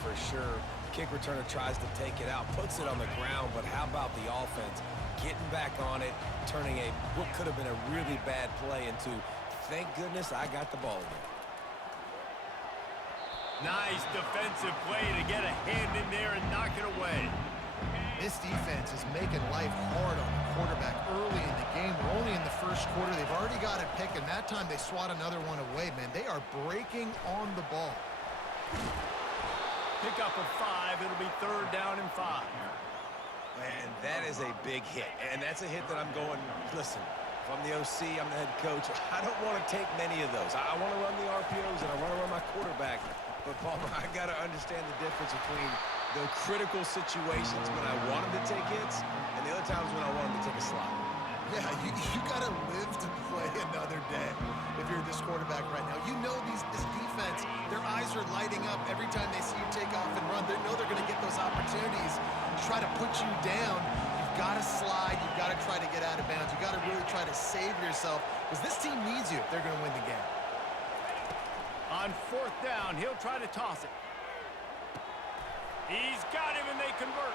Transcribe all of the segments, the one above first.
for sure. Kick returner tries to take it out, puts it on the ground, but how about the offense getting back on it, turning what could have been a really bad play into, thank goodness I got the ball again. Nice defensive play to get a hand in there and knock it away. This defense is making life hard on the quarterback early in the game. We're only in the first quarter. They've already got a pick, and that time they swat another one away, man. They are breaking on the ball. Pick up a 5. It'll be 3rd down and 5. Man, that is a big hit, and that's a hit that I'm going, listen, if I'm the OC, I'm the head coach, I don't want to take many of those. I want to run the RPOs, and I want to run my quarterback. But, Palmer, I got to understand the difference between the critical situations when I want him to take hits and the other times when I want him to take a slide. Yeah, you got to live to play another day if you're this quarterback right now. You know this defense, their eyes are lighting up every time they see you take off and run. They know they're going to get those opportunities to try to put you down. You've got to slide. You've got to try to get out of bounds. You've got to really try to save yourself because this team needs you if they're going to win the game. On 4th down, he'll try to toss it. He's got him, and they convert.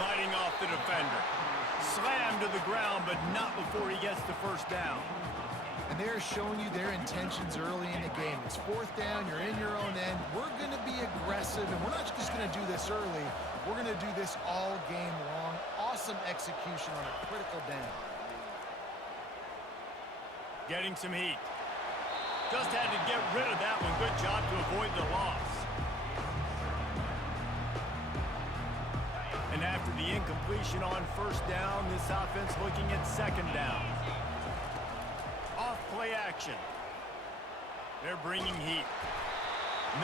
Fighting off the defender. Slammed to the ground, but not before he gets the 1st down. And they're showing you their intentions early in the game. It's 4th down. You're in your own end. We're going to be aggressive, and we're not just going to do this early. We're going to do this all game long. Awesome execution on a critical down. Getting some heat. Just had to get rid of that one. Good job to avoid the loss. And after the incompletion on 1st down, this offense looking at 2nd down. Off play action. They're bringing heat.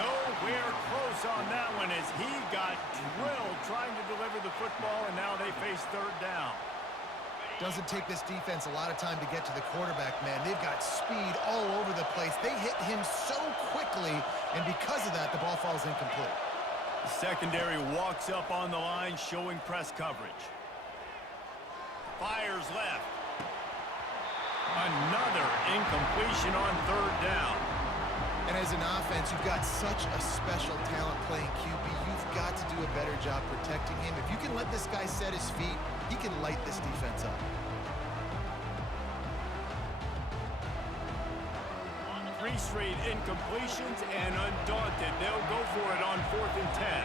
Nowhere close on that one as he got drilled trying to deliver the football, and now they face 3rd down. Doesn't take this defense a lot of time to get to the quarterback, man. They've got speed all over the place. They hit him so quickly, and because of that, the ball falls incomplete. The secondary walks up on the line, showing press coverage. Fires left. Another incompletion on 3rd down. And as an offense, you've got such a special talent playing QB. You've got to do a better job protecting him. If you can let this guy set his feet, he can light this defense up. 3 straight incompletions, and undaunted, they'll go for it on 4th and 10.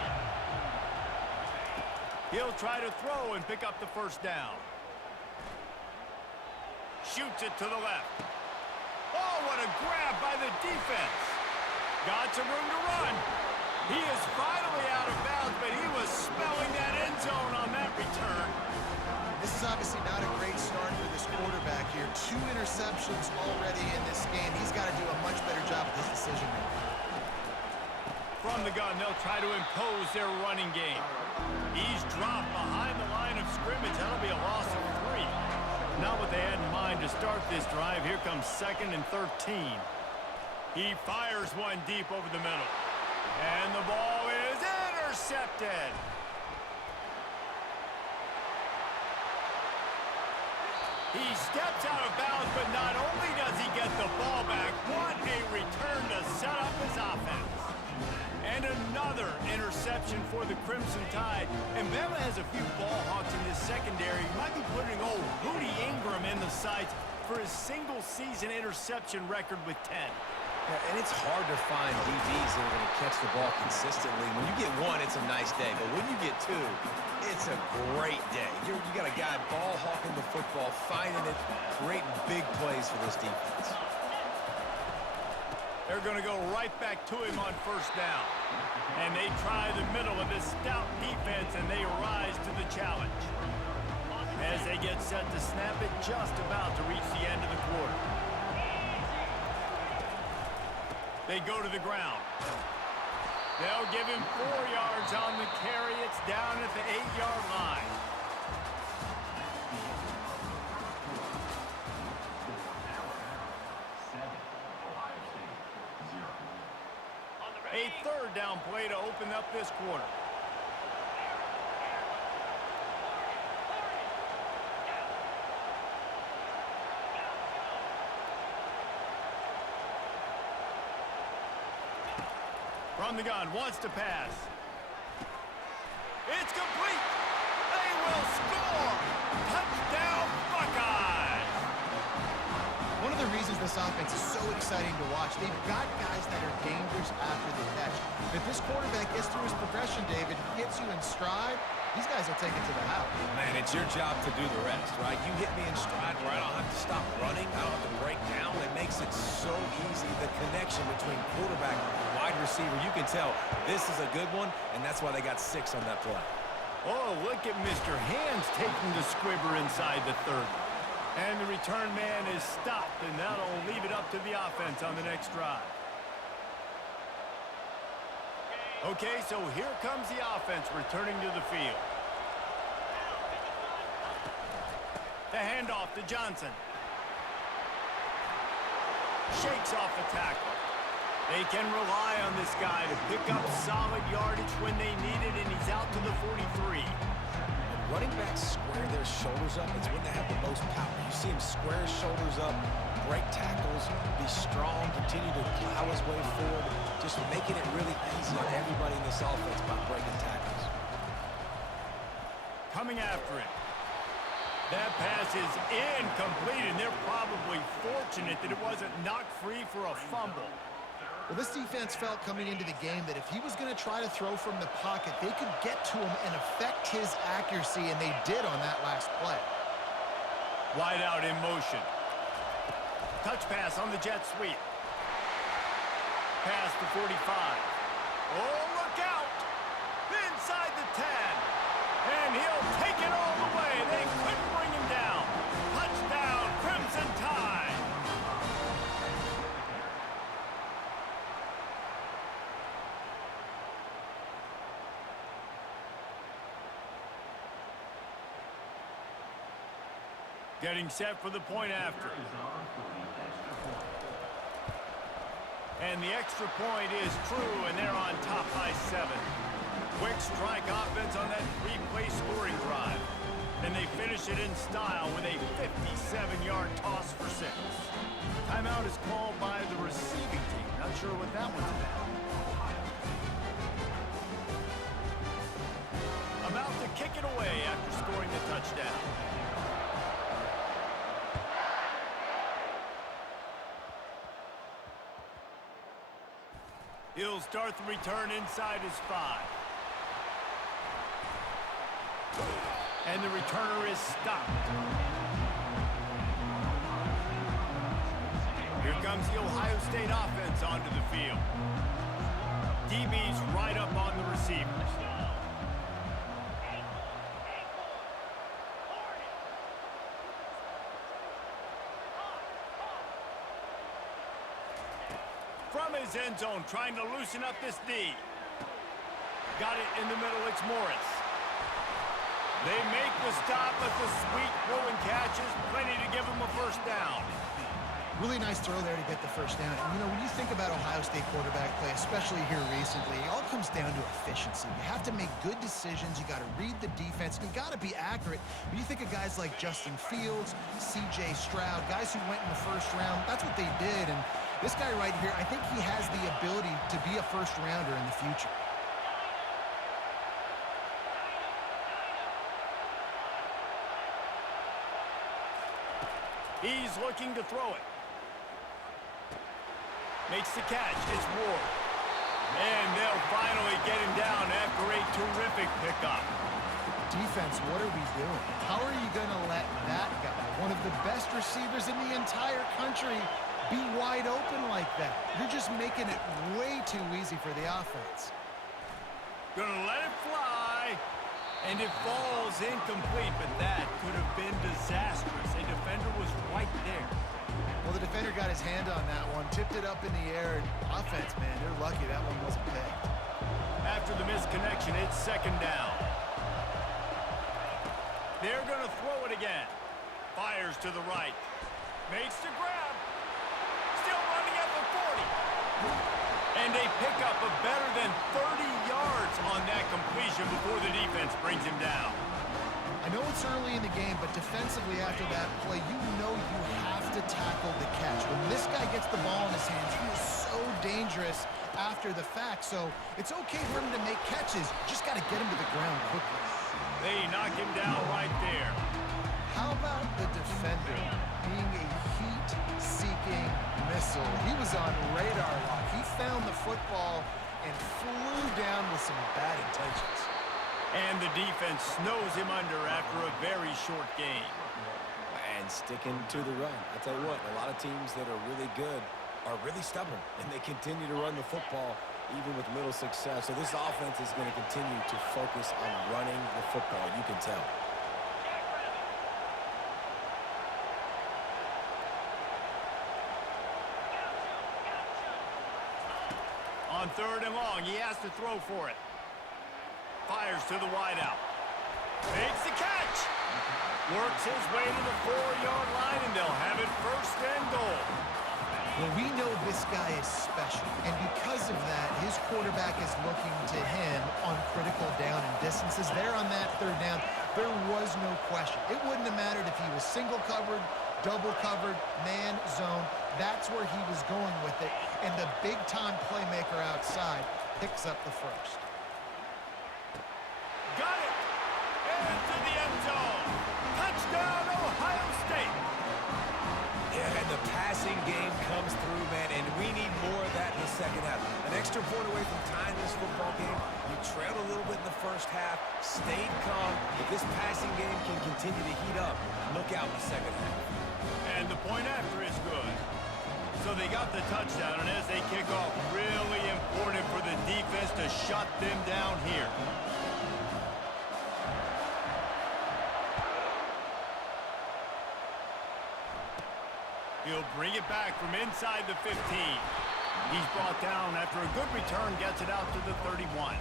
He'll try to throw and pick up the 1st down. Shoots it to the left. Oh, what a grab by the defense. Got some room to run. He is finally out of bounds, but he was smelling that end zone on that return. This is obviously not a great start for this quarterback here. 2 interceptions already in this game. He's got to do a much better job with his decision-making. From the gun, they'll try to impose their running game. He's dropped behind the line of scrimmage. That'll be a loss of 3. Not what they had in mind to start this drive. Here comes 2nd and 13. He fires one deep over the middle. And the ball is intercepted. He steps out of bounds, but not only does he get the ball back, what a return to set up his offense. And another interception for the Crimson Tide. And Bama has a few ball hawks in this secondary. You might be putting old Rudy Ingram in the sights for his single-season interception record with 10. Yeah, and it's hard to find DBs that are going to catch the ball consistently. When you get 1, it's a nice day. But when you get 2, it's a great day. You got a guy ball hawking the football, finding it, creating big plays for this defense. They're going to go right back to him on 1st down. And they try the middle of this stout defense, and they rise to the challenge. As they get set to snap it, just about to reach the end of the quarter. They go to the ground. They'll give him 4 yards on the carry. It's down at the 8-yard line. A 3rd down play to open up this quarter. From the gun, wants to pass. It's complete. They will score. Touchdown, Buckeyes. One of the reasons this offense is so exciting to watch, they've got guys that are dangerous after the catch. If this quarterback gets through his progression, David, hits you in stride, these guys will take it to the house. Man, it's your job to do the rest, right? You hit me in stride where I don't have to stop running. I don't have to break down. It makes it so easy. The connection between quarterback and wide receiver, you can tell this is a good one, and that's why they got 6 on that play. Oh, look at Mr. Hands taking the squibber inside the 30. And the return man is stopped, and that'll leave it up to the offense on the next drive. Okay, so here comes the offense returning to the field. The handoff to Johnson. Shakes off the tackle. They can rely on this guy to pick up solid yardage when they need it, and he's out to the 43. Running backs square their shoulders up. It's when they have the most power. You see him square his shoulders up, break tackles, be strong, continue to plow his way forward, just making it really easy on everybody in this offense by breaking tackles. Coming after it. That pass is incomplete, and they're probably fortunate that it wasn't knocked free for a fumble. Well, this defense felt coming into the game that if he was going to try to throw from the pocket, they could get to him and affect his accuracy, and they did on that last play. Wide out in motion. Touch pass on the jet sweep. Pass to 45. Oh, look out! Inside the 10. And he'll take it all the way. They couldn't bring him down. Touchdown, Crimson Tide. Getting set for the point after. And the extra point is true, and they're on top by 7. Quick strike offense on that 3-play scoring drive. And they finish it in style with a 57-yard toss for 6. Timeout is called by the receiving team. Not sure what that one's about. About to kick it away after scoring the touchdown. He'll start the return inside his 5. And the returner is stopped. Here comes the Ohio State offense onto the field. DB's right up on the receivers. From his end zone, trying to loosen up this D. Got it in the middle, it's Morris. They make the stop, but the sweet throw and catch is plenty to give him a first down. Really nice throw there to get the first down. And, you know, when you think about Ohio State quarterback play, especially here recently, it all comes down to efficiency. You have to make good decisions. You got to read the defense, and you got to be accurate. When you think of guys like Justin Fields, C.J. Stroud, guys who went in the first round, that's what they did. And this guy right here, I think he has the ability to be a first-rounder in the future. He's looking to throw it. Makes the catch. It's Ward. And they'll finally get him down after a terrific pickup. Defense, what are we doing? How are you going to let that guy, one of the best receivers in the entire country, be wide open like that? You're just making it way too easy for the offense. Gonna let it fly. And it falls incomplete, but that could have been disastrous. A defender was right there. Well, the defender got his hand on that one, tipped it up in the air. And offense, man, they're lucky that one wasn't picked. After the misconnection, it's second down. They're going to throw it again. Fires to the right. Makes the grab. Still running at the 40. And a pickup of better than 30 yards on that completion before the defense brings him down. I know it's early in the game, but defensively after that play, you know you have to tackle the catch. When this guy gets the ball in his hands, he is so dangerous, after the fact, so it's okay for him to make catches. Just got to get him to the ground quickly. They knock him down right there. How about the defender being a heat-seeking missile? He was on radar lock. He found the football and flew down with some bad intentions. And the defense snows him under after a very short game. And sticking to the run. I tell you what, a lot of teams that are really good are really stubborn, and they continue to run the football even with little success. So this offense is going to continue to focus on running the football. You can tell. On 3rd and long, he has to throw for it. Fires to the wideout. Makes the catch. Works his way to the 4-yard line, and they'll have it 1st and goal. Well, we know this guy is special, and because of that, his quarterback is looking to him on critical down and distances. There on that 3rd down, there was no question. It wouldn't have mattered if he was single covered, double covered, man, zone. That's where he was going with it, and the big-time playmaker outside picks up the 1st. Got it! Into the end zone. Touchdown, Ohio State. Yeah, and the passing game comes through, man, and we need more of that in the second half. An extra point away from tying this football game. You trailed a little bit in the first half, stayed calm. If this passing game can continue to heat up, look out in the second half. And the point after is good. So they got the touchdown, and as they kick off, really important for the defense to shut them down here. He'll bring it back from inside the 15. He's brought down after a good return, gets it out to the 31.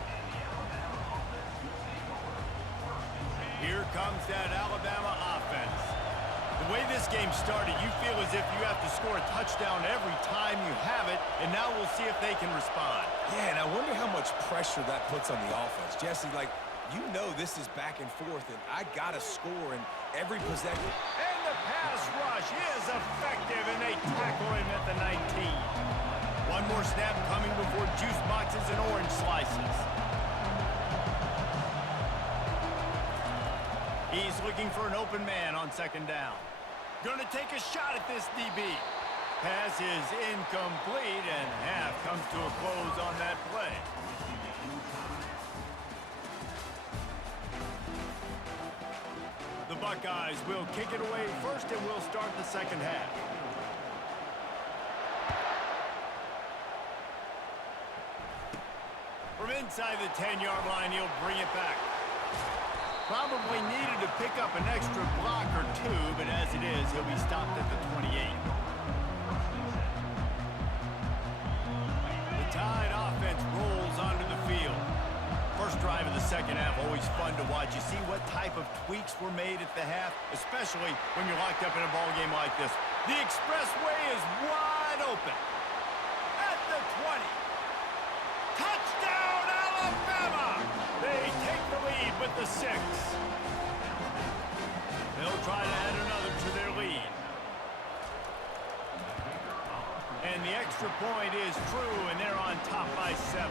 Here comes that Alabama offense. The way this game started, you feel as if you have to score a touchdown every time you have it, and now we'll see if they can respond. Yeah, and I wonder how much pressure that puts on the offense. Jesse, like, you know this is back and forth, and I got to score in every possession. And the pass rush is effective, and they tackle him at the 19. One more snap coming before juice boxes and orange slices. He's looking for an open man on 2nd down. Gonna take a shot at this DB. Pass is incomplete, and half comes to a close on that play. The Buckeyes will kick it away first, and we'll start the second half. From inside the 10-yard line, he'll bring it back. Probably needed to pick up an extra block or two, but as it is, he'll be stopped at the 28. The Tide offense rolls onto the field. First drive of the second half, always fun to watch. You see what type of tweaks were made at the half, especially when you're locked up in a ball game like this. The expressway is wide open. At the 20. Touchdown, Alabama! They take the lead with the 6. They'll try to add another to their lead. And the extra point is true, and they're on top by 7.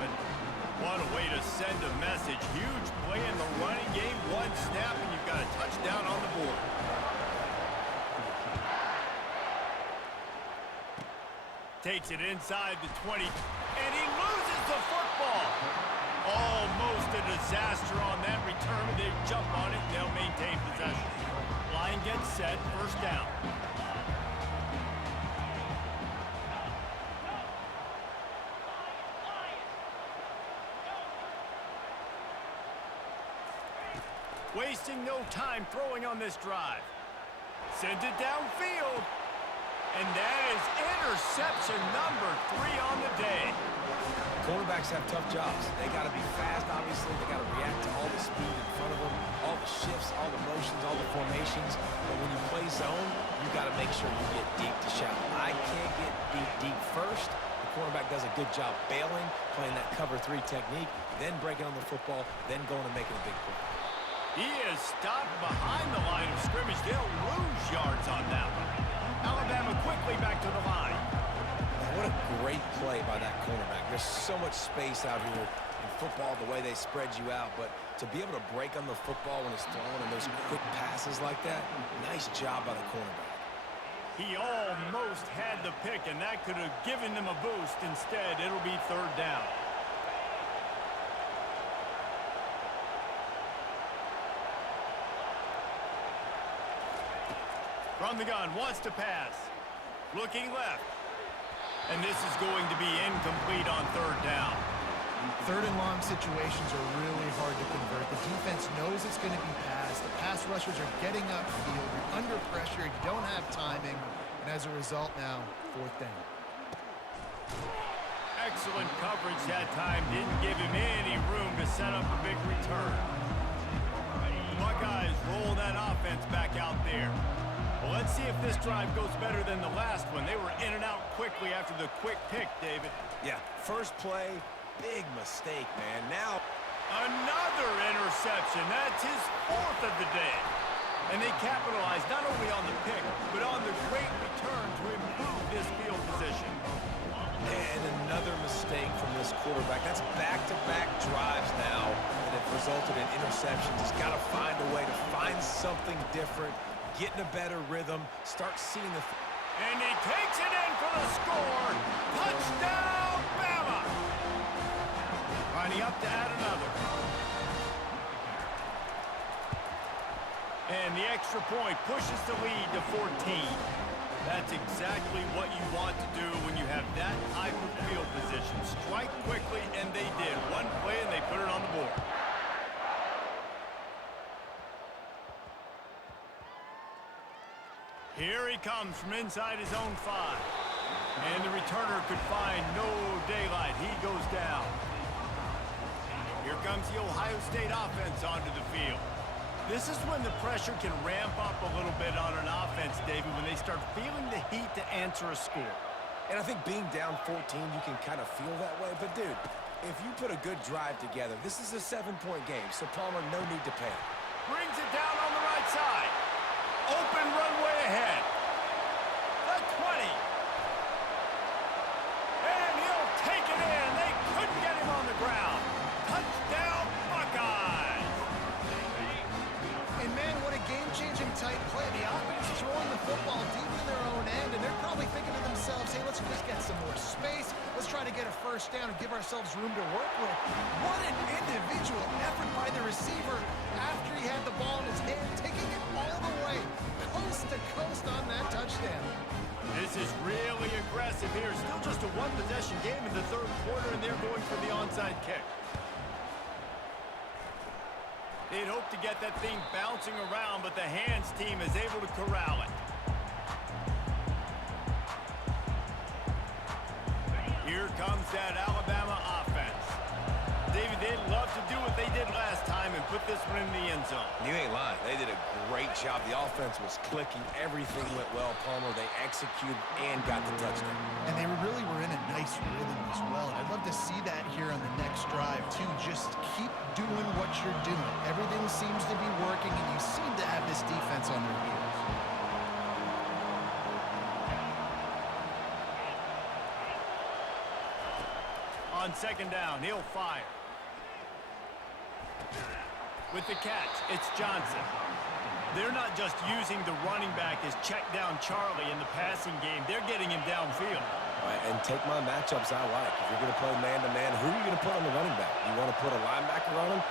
What a way to send a message. Huge play in the running game. One snap, and you've got a touchdown on the board. Takes it inside the 20, and he loses the football. Almost a disaster on that return. They jump on it, and they'll maintain possession. Line gets set, 1st down. Wasting no time throwing on this drive. Sends it downfield. And that is interception number 3 on the day. Quarterbacks have tough jobs. They got to be fast, obviously. They got to react to all the speed in front of them, all the shifts, all the motions, all the formations. But when you play zone, you got to make sure you get deep to shallow. I can't get deep first. The quarterback does a good job bailing, playing that cover 3 technique, then breaking on the football, then going and making a big play. He is stopped behind the line of scrimmage. They'll lose yards on that one. Alabama quickly back to the line. What a great play by that cornerback. There's so much space out here in football, the way they spread you out, but to be able to break on the football when it's thrown and those quick passes like that, nice job by the cornerback. He almost had the pick, and that could have given them a boost. Instead, it'll be third down. From the gun, wants to pass. Looking left. And this is going to be incomplete on third down. Third and long situations are really hard to convert. The defense knows it's going to be passed. The pass rushers are getting upfield. You're under pressure. You don't have timing. And as a result now, fourth down. Excellent coverage that time. Didn't give him any room to set up a big return. The Buckeyes roll that offense back out there. Well, let's see if this drive goes better than the last one. They were in and out quickly after the quick pick, David. Yeah, first play, big mistake, man. Now, another interception. That's his fourth of the day. And they capitalized not only on the pick, but on the great return to improve this field position. And another mistake from this quarterback. That's back-to-back drives now that have resulted in interceptions. He's got to find a way to find something different, get in a better rhythm, start seeing the... And he takes it in for the score. Touchdown, Bama! Lining up to add another. And the extra point pushes the lead to 14. That's exactly what you want to do when you have that type of field position. Strike quickly, and they did. One play, and they put it on the board. Here he comes from inside his own 5. And the returner could find no daylight. He goes down. Here comes the Ohio State offense onto the field. This is when the pressure can ramp up a little bit on an offense, David, when they start feeling the heat to answer a score. And I think being down 14, you can kind of feel that way. But, dude, if you put a good drive together, this is a 7-point game, so Palmer, no need to panic. Brings it down on the right side. Open runway ahead. The 20. And he'll take it in. They couldn't get him on the ground. Touchdown, Buckeyes. And, man, what a game-changing type play. The offense is throwing the football deep in their own end, and they're probably thinking to themselves, hey, let's just get some more space. Let's try to get a first down and give ourselves room to work with. What an individual effort by the receiver after he had the ball in his hand, taking it all the way coast to coast on that touchdown. This is really aggressive here. Still just a one-possession game in the third quarter, and they're going for the onside kick. They'd hope to get that thing bouncing around, but the hands team is able to corral it. Here comes that Alabama offense. David, they'd love to do what they did last time and put this one in the end zone. You ain't lying. They did a great job. The offense was clicking. Everything went well, Palmer. They executed and got the touchdown. And they really were in a nice rhythm as well. And I'd love to see that here on the next drive, too. Just keep doing what you're doing. Everything seems to be working, and you seem to have this defense on their heels. On second down, he'll fire. With the catch, it's Johnson. They're not just using the running back as check down Charlie in the passing game. They're getting him downfield. Right, and take my matchups I like. If you're going to play man-to-man, who are you going to put on the running back? You want to put a linebacker on him?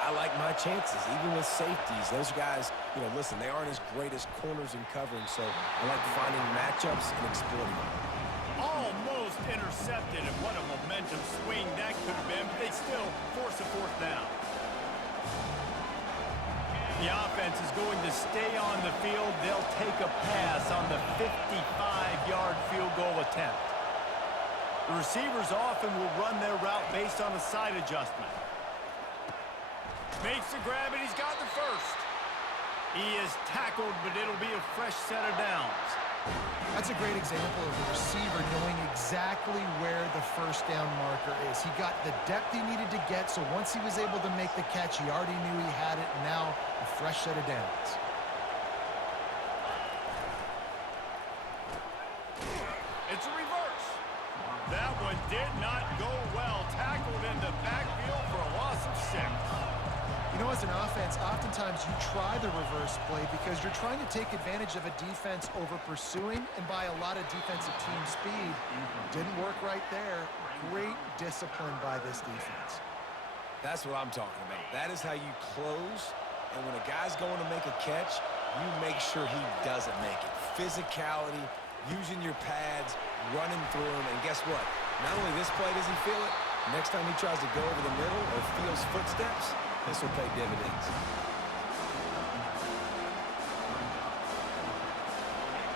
I like my chances, even with safeties. Those guys, you know, listen, they aren't as great as corners in covering, so I like finding matchups and exploiting them. Almost intercepted, and what a momentum swing that could have been, but they still force a fourth down. The offense is going to stay on the field. They'll take a pass on the 55-yard field goal attempt. The receivers often will run their route based on a side adjustment. Makes the grab, and he's got the first. He is tackled, but it'll be a fresh set of downs. That's a great example of the receiver knowing exactly where the first down marker is. He got the depth he needed to get, so once he was able to make the catch, he already knew he had it, and now a fresh set of downs. It's a reverse. did not go well. Tackled in the backfield for a loss of 6. You know, as an offense, oftentimes you try the reverse play because you're trying to take advantage of a defense over pursuing and buy a lot of defensive team speed. Didn't work right there. Great discipline by this defense. That's what I'm talking about. That is how you close, and when a guy's going to make a catch, you make sure he doesn't make it. Physicality, using your pads, running through him, and guess what? Not only this play does he feel it, next time he tries to go over the middle or feels footsteps, this will pay dividends.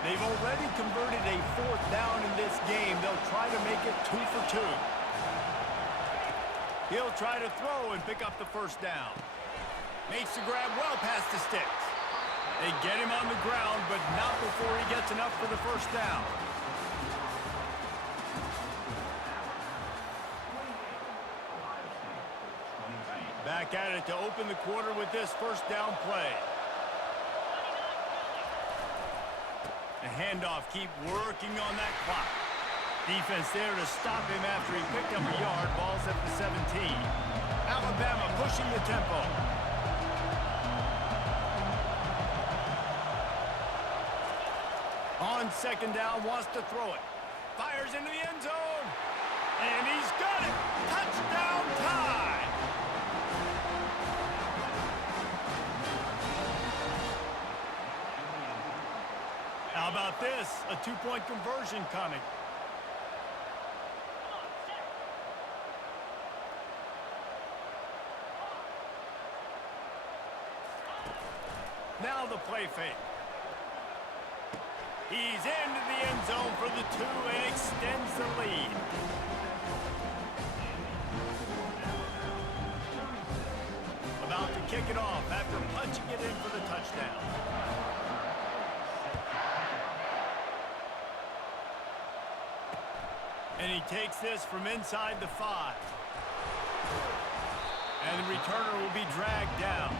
They've already converted a 4th down in this game. They'll try to make it 2 for 2. He'll try to throw and pick up the 1st down. Makes the grab well past the sticks. They get him on the ground, but not before he gets enough for the 1st down. Back at it to open the quarter with this 1st down play. The handoff, keep working on that clock. Defense there to stop him after he picked up a yard. Ball's at the 17. Alabama pushing the tempo. On 2nd down, wants to throw it. Fires into the end zone. And he's got it. Touchdown tie. How about this? A 2-point conversion coming. Now the play fake. He's into the end zone for the 2 and extends the lead. About to kick it off after punching it in for the touchdown. And he takes this from inside the 5. And the returner will be dragged down.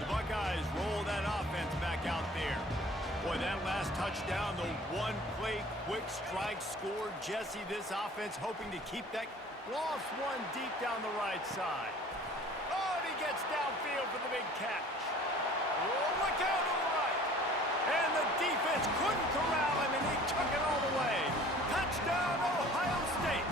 The Buckeyes roll that offense back out there. Boy, that last touchdown, the one-play quick strike scored. Jesse, this offense hoping to keep that. Lost one deep down the right side. Oh, and he gets downfield for the big catch. Oh, look out on the right. And the defense couldn't corral him, and he took it all the way. Touchdown, Ohio State.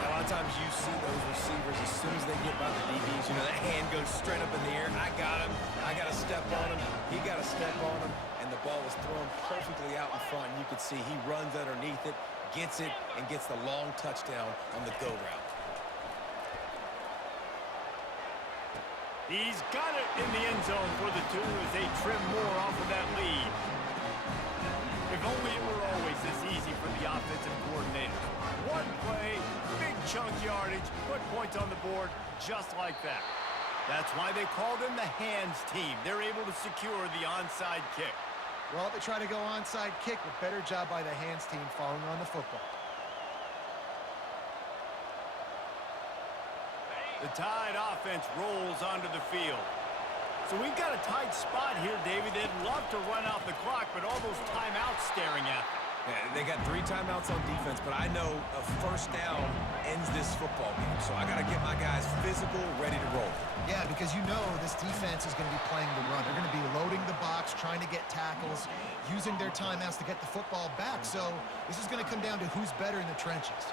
A lot of times you see those receivers, as soon as they get by the DBs, you know, that hand goes straight up in the air. I got him. I got to step on him. He got to step on him. And the ball was thrown perfectly out in front. And you could see he runs underneath it, gets it, and gets the long touchdown on the go route. He's got it in the end zone for the 2 as they trim more off of that lead. If only it were always this easy for the offensive coordinator. One play, big chunk yardage, put points on the board just like that. That's why they call them the hands team. They're able to secure the onside kick. Well, they try to go onside kick, but better job by the hands team following on the football. The Tide offense rolls onto the field. So we've got a tight spot here, David. They'd love to run out the clock, but all those timeouts staring at them. Yeah, they got 3 timeouts on defense, but I know a 1st down ends this football game. So I got to get my guys physical, ready to roll. Yeah, because you know this defense is going to be playing the run. They're going to be loading the box, trying to get tackles, using their timeouts to get the football back. So this is going to come down to who's better in the trenches.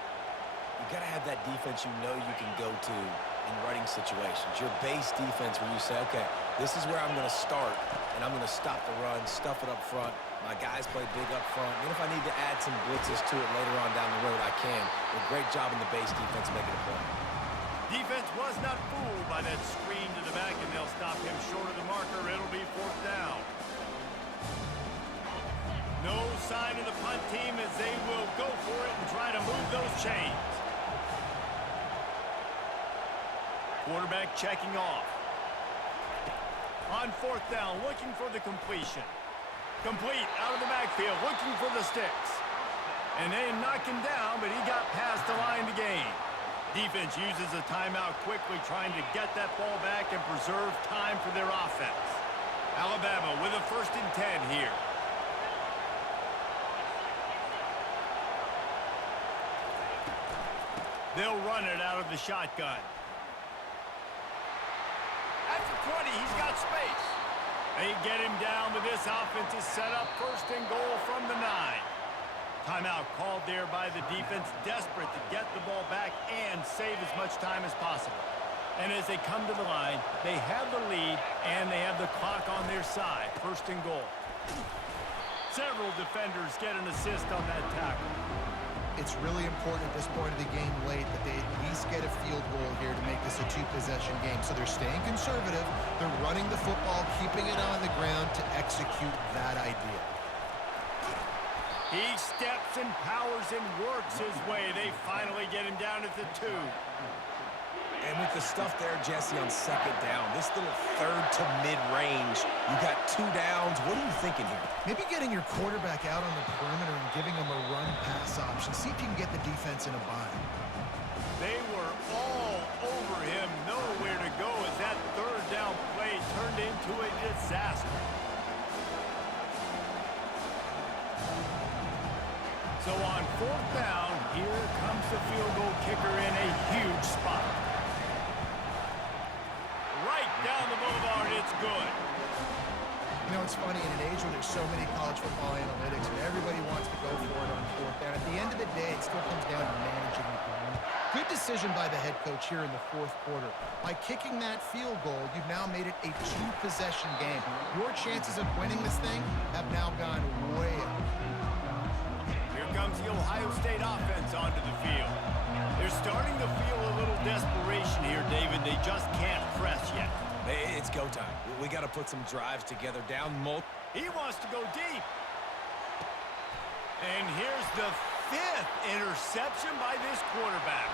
You got to have that defense you know you can go to in running situations. Your base defense where you say, okay, this is where I'm going to start, and I'm going to stop the run, stuff it up front. My guys play big up front. And if I need to add some blitzes to it later on down the road, I can. A great job in the base defense making a play. Defense was not fooled by that screen to the back, and they'll stop him short of the marker. It'll be 4th down. No sign of the punt team as they will go for it and try to move those chains. Quarterback checking off. On 4th down, looking for the completion. Complete out of the backfield, looking for the sticks. And they knock him down, but he got past the line to gain. Defense uses a timeout quickly, trying to get that ball back and preserve time for their offense. Alabama with a 1st and 10 here. They'll run it out of the shotgun. At the 20, he's got space. They get him down with this offensive setup. 1st and goal from the 9. Timeout called there by the defense, desperate to get the ball back and save as much time as possible. And as they come to the line, they have the lead and they have the clock on their side. 1st and goal. Several defenders get an assist on that tackle. It's really important at this point of the game late that they at least get a field goal here to make this a 2-possession game. So they're staying conservative. They're running the football, keeping it on the ground to execute that idea. He steps and powers and works his way. They finally get him down at the 2. And with the stuff there, Jesse, on 2nd down, this little 3rd to mid-range, you got 2 downs. What are you thinking here? Maybe getting your quarterback out on the perimeter and giving him a run-pass option. See if you can get the defense in a bind. They were all over him, nowhere to go as that 3rd down play turned into a disaster. So on 4th down, here comes the field goal kicker in a huge spot. Right down the boulevard, it's good. You know, it's funny, in an age where there's so many college football analytics and everybody wants to go for it on 4th down, at the end of the day, it still comes down to managing the game. Good decision by the head coach here in the 4th quarter. By kicking that field goal, you've now made it a 2-possession game. Your chances of winning this thing have now gone way up. Here comes the Ohio State offense onto the field. They're starting to feel a little desperation here, David. They just can't press yet. It's go time. We got to put some drives together. Down He wants to go deep. And here's the 5th interception by this quarterback.